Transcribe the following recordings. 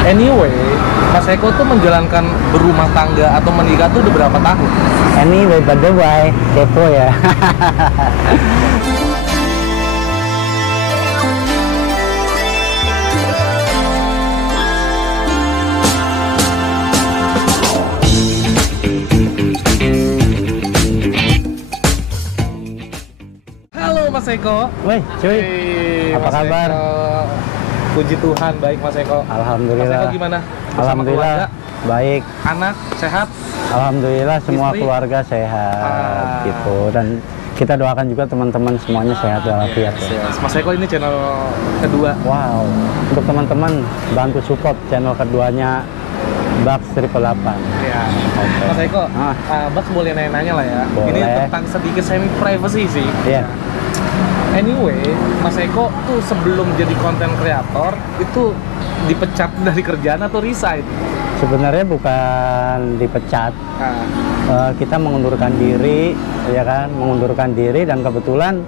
Anyway, Mas Eko tuh menjalankan berumah tangga atau menikah tuh udah berapa tahun? Anyway, by the way, kepo ya. Halo Mas Eko. Woi, cuy. Hey, Apa Mas kabar? Eko. Puji Tuhan, baik Mas Eko. Mas Alhamdulillah. Eko gimana? Bersama Alhamdulillah. keluarga, Baik. anak, sehat? Alhamdulillah semua Istri? keluarga sehat Ah. gitu, dan kita doakan juga teman-teman semuanya sehat walafiat ya. Yes. Mas Eko ini channel kedua. Wow. Untuk teman-teman bantu support channel keduanya Bucks 888. Ya. Oke. Mas Eko, Ah. Baks boleh nanya-nanya lah ya. Boleh. Ini tentang sedikit semi privacy sih. Iya. Anyway, Mas Eko tuh sebelum jadi konten kreator itu dipecat dari kerjaan atau resign? Sebenarnya bukan dipecat. Nah, Kita mengundurkan diri, ya kan, mengundurkan diri, dan kebetulan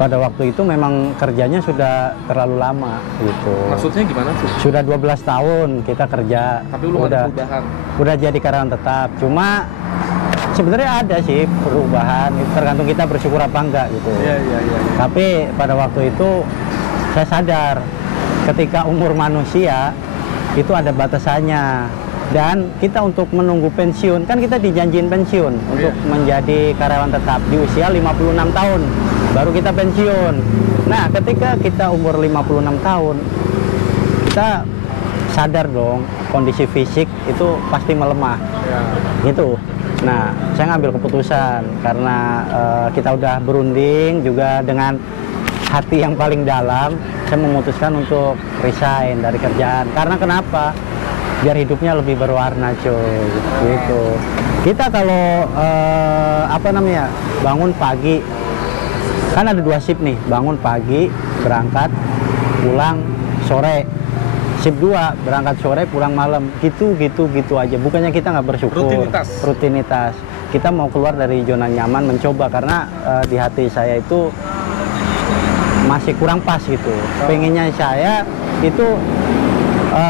pada waktu itu memang kerjanya sudah terlalu lama gitu. maksudnya gimana tuh? Sudah 12 tahun kita kerja. Tapi belum ada perubahan. Udah jadi karyawan tetap. Cuma sebenarnya ada sih perubahan, itu tergantung kita bersyukur apa enggak gitu. Iya. Tapi pada waktu itu saya sadar ketika umur manusia itu ada batasannya, dan kita untuk menunggu pensiun, kan kita dijanjiin pensiun untuk menjadi karyawan tetap di usia 56 tahun baru kita pensiun. Nah, ketika kita umur 56 tahun, kita sadar dong kondisi fisik itu pasti melemah Ya. gitu. Nah, saya ngambil keputusan karena kita udah berunding juga dengan hati yang paling dalam. Saya memutuskan untuk resign dari kerjaan. Karena kenapa? Biar hidupnya lebih berwarna, coy. Gitu. Kita kalau bangun pagi, kan ada 2 shift nih. Bangun pagi, berangkat, pulang sore. Shift 2, berangkat sore, pulang malam. Gitu aja. Bukannya kita nggak bersyukur. Rutinitas. Kita mau keluar dari zona nyaman, mencoba, karena di hati saya itu masih kurang pas gitu. Pengennya saya itu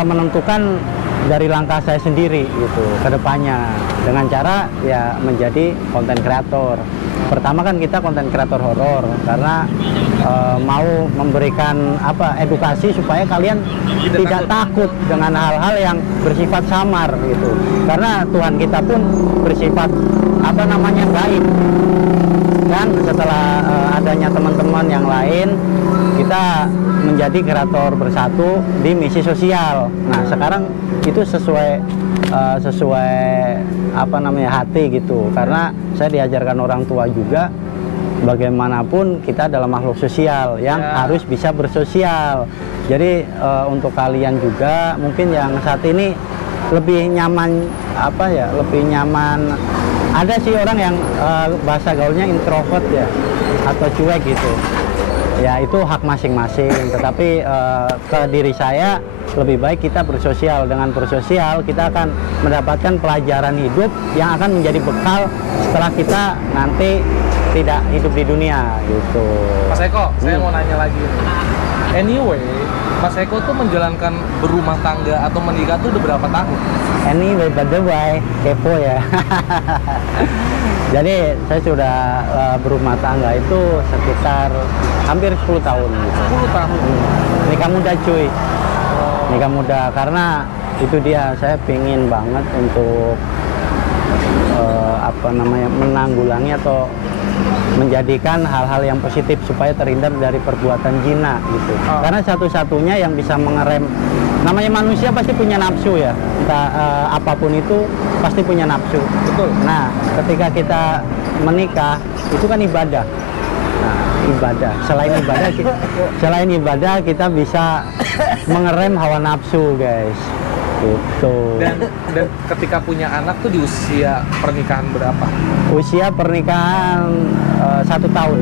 menentukan dari langkah saya sendiri gitu ke depannya, dengan cara ya menjadi konten kreator. Pertama kan kita konten kreator horor karena mau memberikan edukasi supaya kalian tidak takut dengan hal-hal yang bersifat samar gitu. Karena Tuhan kita pun bersifat gaib. Dan setelah adanya teman-teman yang lain, kita menjadi kreator bersatu di misi sosial. Nah, sekarang itu sesuai hati gitu. Karena saya diajarkan orang tua juga, bagaimanapun kita adalah makhluk sosial yang harus bisa bersosial. Jadi untuk kalian juga mungkin yang saat ini lebih nyaman ada sih orang yang bahasa gaulnya introvert ya, atau cuek gitu. Ya itu hak masing-masing, tetapi ke diri saya lebih baik kita bersosial. Dengan bersosial kita akan mendapatkan pelajaran hidup yang akan menjadi bekal setelah kita nanti tidak hidup di dunia gitu. Mas Eko, saya mau nanya lagi. Anyway, Mas Eko tuh menjalankan berumah tangga atau menikah tuh udah berapa tahun? Anyway, by the way, kepo ya. Jadi saya sudah berumah tangga itu sekitar hampir 10 tahun gitu. 10 tahun? Nikah muda, cuy. Nikah muda, karena itu dia, saya pingin banget untuk menanggulangi atau menjadikan hal-hal yang positif supaya terhindar dari perbuatan zina gitu. Karena satu-satunya yang bisa mengerem, namanya manusia pasti punya nafsu ya, entah apapun itu pasti punya nafsu. Betul. Nah, ketika kita menikah itu kan ibadah. Nah, ibadah. Selain ibadah kita bisa mengerem hawa nafsu, guys. Gitu. Dan ketika punya anak tuh di usia pernikahan berapa? Usia pernikahan 1 tahun.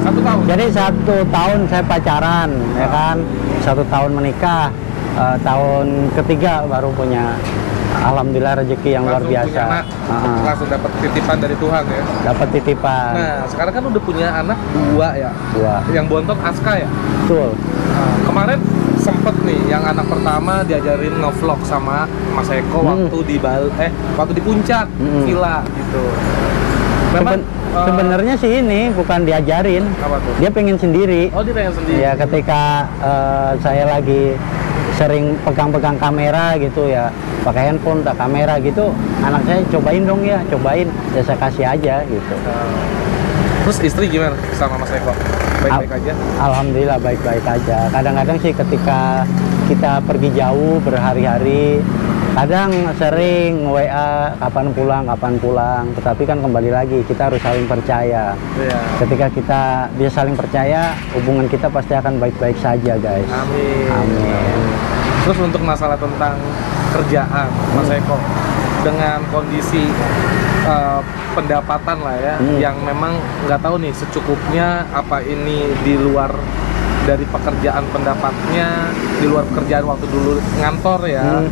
1 tahun? Jadi 1 tahun saya pacaran, ya kan. 1 tahun menikah. Tahun ketiga baru punya, alhamdulillah, rezeki yang luar biasa. Punya anak, langsung dapat titipan dari Tuhan ya. Dapat titipan. Nah, sekarang kan udah punya anak 2 ya. 2. Yang bontot Aska ya. Betul. Nah, kemarin sempet nih yang anak pertama diajarin ngevlog sama Mas Eko waktu di waktu di puncak villa gitu. Memang Sebenarnya sih ini bukan diajarin, apa tuh? dia pengen sendiri. Oh, dia pengen sendiri. Ya ketika saya lagi sering pegang-pegang kamera gitu ya, pakai handphone, tak kamera gitu, anak saya cobain dong ya, cobain, ya saya kasih aja gitu. Terus istri gimana sama Mas Eko? Baik-baik aja? Alhamdulillah baik-baik aja. Kadang-kadang sih ketika kita pergi jauh berhari-hari, kadang sering WA kapan pulang, tetapi kan kembali lagi kita harus saling percaya. Iya. Ketika kita bisa saling percaya, hubungan kita pasti akan baik-baik saja, guys. Amin. Amin. Terus untuk masalah tentang kerjaan, Mas Eko, dengan kondisi pendapatan lah ya, yang memang nggak tahu nih secukupnya apa ini di luar dari pekerjaan pendapatnya, di luar pekerjaan waktu dulu ngantor ya,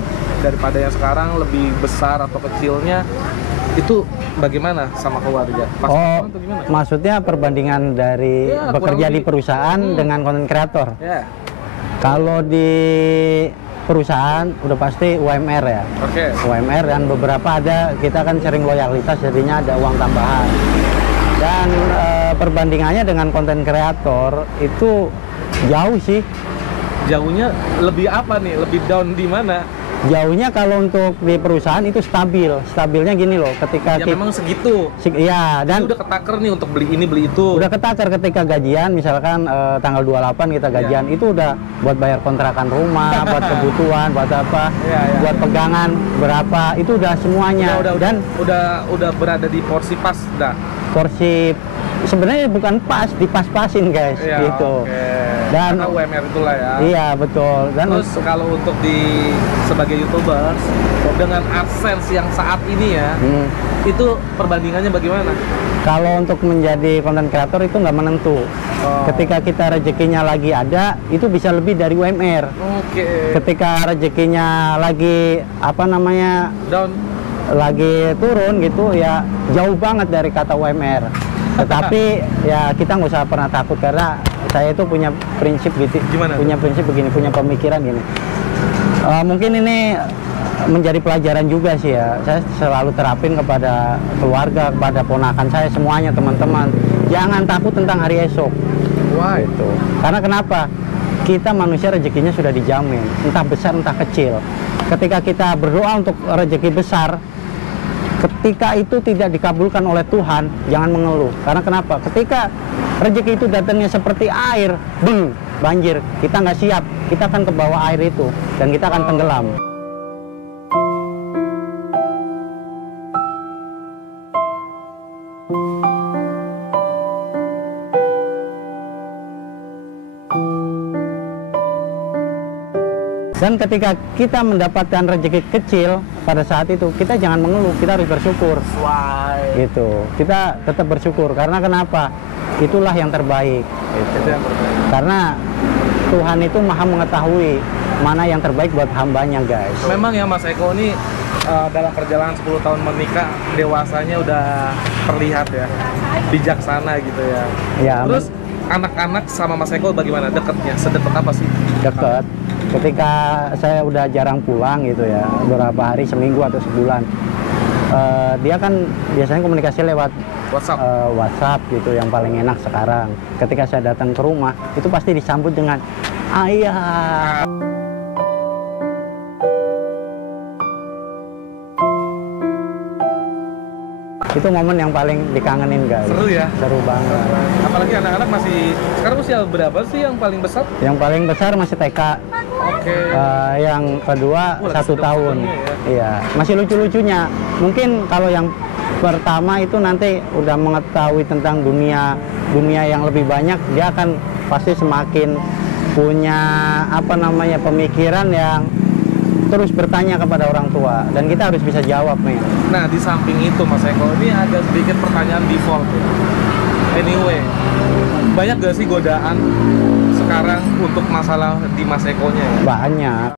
daripada yang sekarang lebih besar atau kecilnya, itu bagaimana sama keluarga? Pas-pasan atau gimana? Maksudnya perbandingan dari Ya, bekerja kurang di lebih. perusahaan dengan konten kreator. Ya, Kalau di perusahaan udah pasti UMR ya. oke. UMR dan beberapa ada kita kan sering loyalitas jadinya ada uang tambahan. Dan perbandingannya dengan konten kreator itu jauh sih. Jauhnya lebih apa nih? Lebih down di mana? Jauhnya kalau untuk di perusahaan itu stabil. Stabilnya gini loh, ketika Ya memang segitu. ya dan Udah ketakar nih untuk beli ini beli itu. udah ketakar ketika gajian misalkan tanggal 28 kita gajian itu udah buat bayar kontrakan rumah, buat kebutuhan, buat apa, Iya, iya. buat pegangan berapa, itu udah semuanya. Dan udah berada di porsi pas dah. porsi sebenarnya bukan pas, dipas-pasin guys Iya, gitu. oke. Dan karena UMR itulah ya. iya betul. Dan Terus kalau untuk sebagai YouTubers dengan AdSense yang saat ini ya, itu perbandingannya bagaimana? kalau untuk menjadi konten kreator itu nggak menentu. Oh. Ketika kita rezekinya lagi ada, itu bisa lebih dari UMR. Oke. Ketika rezekinya lagi apa namanya Down. lagi turun gitu ya jauh banget dari kata UMR. Tetapi ya kita nggak usah pernah takut karena saya itu punya prinsip gitu. Gimana Punya prinsip begini, punya pemikiran gini. Mungkin ini menjadi pelajaran juga sih ya. Saya selalu terapin kepada keluarga, kepada ponakan saya semuanya, teman-teman. Jangan takut tentang hari esok. Why? Gitu. Karena kenapa? Kita manusia rezekinya sudah dijamin, entah besar entah kecil. Ketika kita berdoa untuk rezeki besar, ketika itu tidak dikabulkan oleh Tuhan, jangan mengeluh. Karena kenapa? Ketika rezeki itu datangnya seperti air, banjir, kita nggak siap, kita akan ke bawah air itu dan kita akan tenggelam. Dan ketika kita mendapatkan rezeki kecil pada saat itu, kita jangan mengeluh, kita harus bersyukur. Why? Gitu. Kita tetap bersyukur karena kenapa? Itulah yang terbaik. Gitu. Itu yang terbaik. Karena Tuhan itu maha mengetahui mana yang terbaik buat hambanya, guys. Memang ya Mas Eko ini dalam perjalanan 10 tahun menikah, dewasanya udah terlihat ya, bijaksana gitu ya. Ya, Terus anak-anak sama Mas Eko bagaimana? Deketnya? Sedekat apa sih? deket. Ketika saya udah jarang pulang gitu ya, beberapa hari, seminggu atau sebulan, dia kan biasanya komunikasi lewat WhatsApp. WhatsApp gitu yang paling enak sekarang. Ketika saya datang ke rumah, itu pasti disambut dengan ayah. Itu momen yang paling dikangenin, guys. Seru ya? Seru banget. Apalagi anak-anak masih, sekarang usia berapa sih yang paling besar? Yang paling besar masih TK. Oke. Yang kedua Wah, 1 tahun. sedap-sedapnya Iya, masih lucu-lucunya. Mungkin kalau yang pertama itu nanti udah mengetahui tentang dunia yang lebih banyak, dia akan pasti semakin punya apa namanya pemikiran yang terus bertanya kepada orang tua dan kita harus bisa jawab nih. Nah, di samping itu Mas Eko, ini ada sedikit pertanyaan default ya. Anyway, banyak gak sih godaan sekarang untuk masalah di Mas Ekonya ya? Banyak.